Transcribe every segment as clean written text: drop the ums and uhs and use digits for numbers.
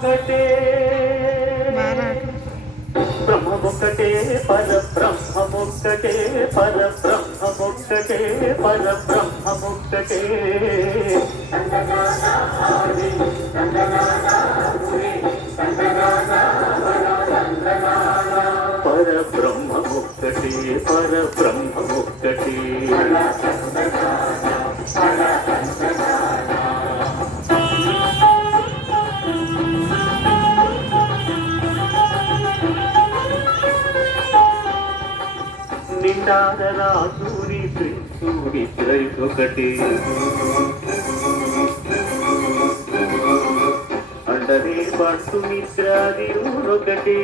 బ్రహ్మమొక్కటే బ్రహ్మమొక్కటే పరబ్రహ్మమొక్కటే పరబ్రహ్మమొక్కటే పరబ్రహ్మమొక్కటే పరబ్రహ్మమొక్కటే పరబ్రహ్మమొక్కటే నిండారరాసూరి త్రిసూరి త్రైకొకటి అండనే పట్టు మిత్రాదిరునొకటి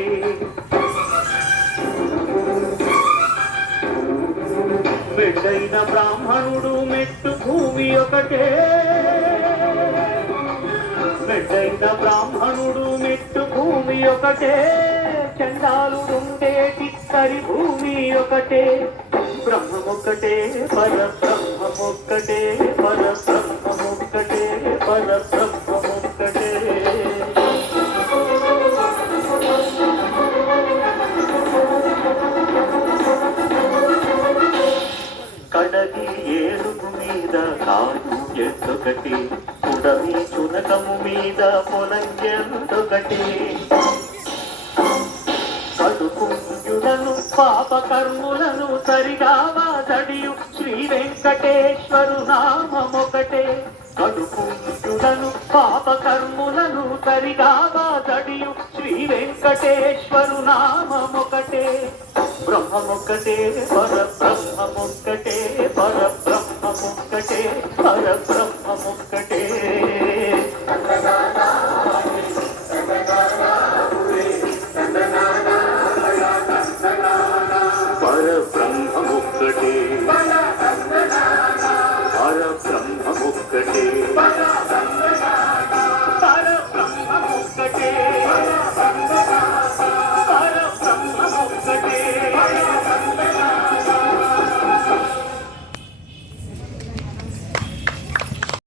మెట్టైన బ్రాహ్మణుడు మెట్టు భూమి ఒకటే మెట్టైన బ్రాహ్మణుడు మెట్టు భూమి ఒకటే చండాలుడుండేటి కరి భూమి ఒకటే బ్రహ్మమొక్కటే పరబ్రహ్మమొక్కటే పరబ్రహ్మమొక్కటే పరబ్రహ్మమొక్కటే కడగి ఏడుగు మీద కాదు ఎద్దొకటి కుడమి చునకము మీద పొలంగెందొకటి కడుపుంజులను పాపకర్ములను సరిగా వాదడియు శ్రీ వెంకటేశ్వరు నామమొకటే కడుపుంజులను పాపకర్ములను సరిగా వాదడియు శ్రీ వెంకటేశ్వరు నామమొకటే బ్రహ్మమొక్కటే పరబ్రహ్మమొక్కటే పరబ్రహ్మ